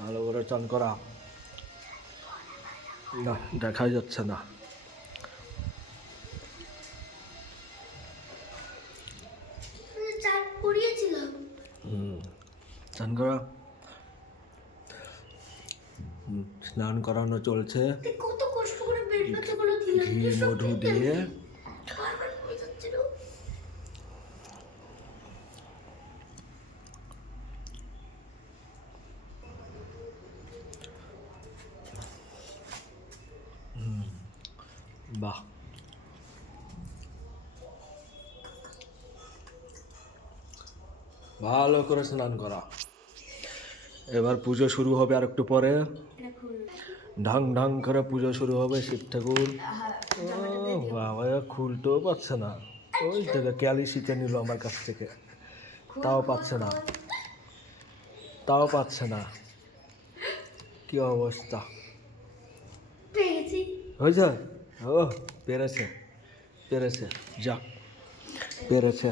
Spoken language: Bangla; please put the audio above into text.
ভালো করে চান করা। না, দেখাই যাচ্ছে না। চান করা, স্নান করানো চলছে ঘি মধু দিয়ে। বাহ, ভালো করে স্নান করা। এবার পুজো শুরু হবে আর একটু পরে। ঢং ঢং করে পুজো শুরু হবে। শিব ঠাকুর বাবা খুলতেও পারছে না। ওই থেকে ক্যালি শিখে নিল আমার কাছ থেকে, তাও পাচ্ছে না, তাও পাচ্ছে না। কি অবস্থা হয়েছে? ও পেরেছে, পেরেছে, যাক পেরেছে।